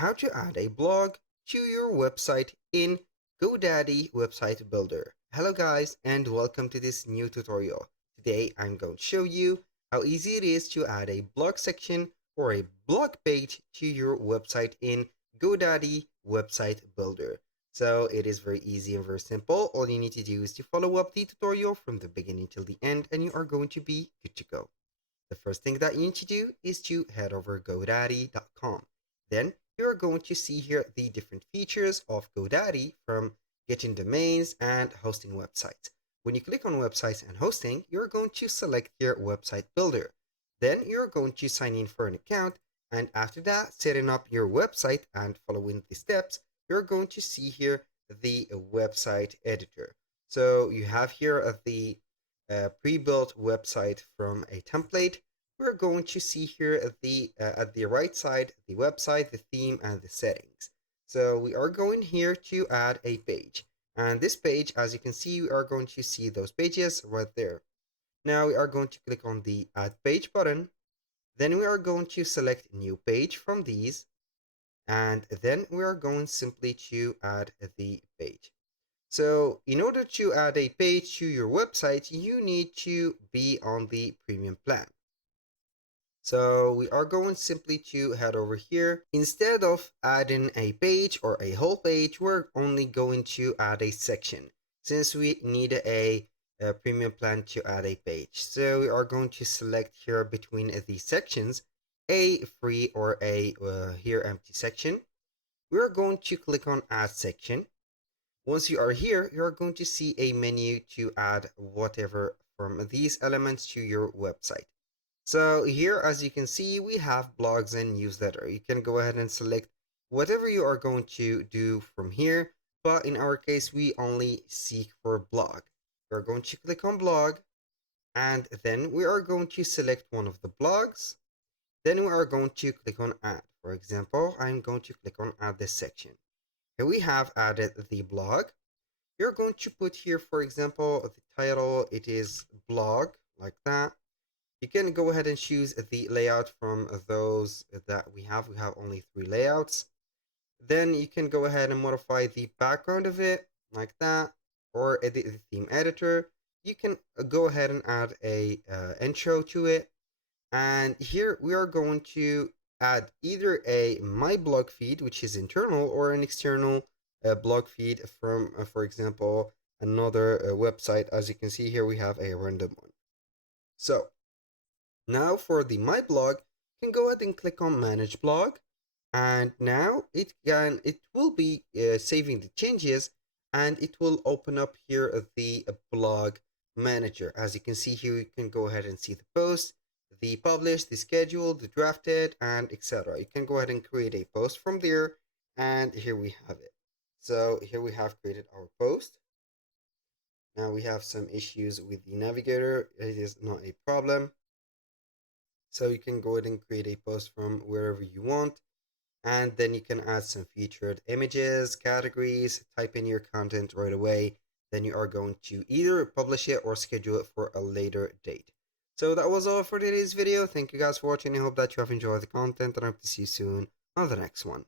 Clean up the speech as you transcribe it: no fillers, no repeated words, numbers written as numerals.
how to add a blog to your website in GoDaddy Website Builder. Hello guys and welcome to this new tutorial. Today I'm going to show you how easy it is to add a blog section or a blog page to your website in GoDaddy Website Builder. So it is very easy and very simple. All you need to do is to follow up the tutorial from the beginning till the end and you are going to be good to go. The first thing that you need to do is to head over GoDaddy.com. Then you are going to see here the different features of GoDaddy, from getting domains and hosting websites. When you click on websites and hosting, you're going to select your website builder. Then you're going to sign in for an account, and after that, setting up your website and following the steps, you're going to see here the website editor. So you have here the pre-built website from a template. We're going to see here at the right side the website, the theme, and the settings. So we are going here to add a page, and this page, as you can see, we are going to see those pages right there. Now we are going to click on the add page button. Then we are going to select new page from these, and then we are going simply to add the page. So in order to add a page to your website, you need to be on the premium plan. So we are going simply to head over here. Instead of adding a page or a whole page, we're only going to add a section, since we need a premium plan to add a page. So we are going to select here between the sections a free or a here empty section. We are going to click on add section. Once you are here, you are going to see a menu to add whatever from these elements to your website. So here, as you can see, we have blogs and newsletter. You can go ahead and select whatever you are going to do from here, but in our case, we only seek for blog. We're going to click on blog, and then we are going to select one of the blogs. Then we are going to click on add. For example, I'm going to click on add this section. Here we have added the blog. You're going to put here, for example, the title, it is blog, like that. You can go ahead and choose the layout from those that we have. We have only 3 layouts. Then you can go ahead and modify the background of it, like that, or edit the theme editor. You can go ahead and add a intro to it. And here we are going to add either a my blog feed, which is internal, or an external blog feed from, for example, another website. As you can see here, we have a random one. So now for the my blog, you can go ahead and click on manage blog, and now it will be saving the changes, and it will open up here the blog manager. As you can see here, you can go ahead and see the post, the published, the scheduled, the drafted, and etc. You can go ahead and create a post from there, and here we have it. So here we have created our post. Now we have some issues with the navigator. It is not a problem. So you can go ahead and create a post from wherever you want, and then you can add some featured images, categories, type in your content right away. Then you are going to either publish it or schedule it for a later date. So that was all for today's video. Thank you guys for watching. I hope that you have enjoyed the content, and I hope to see you soon on the next one.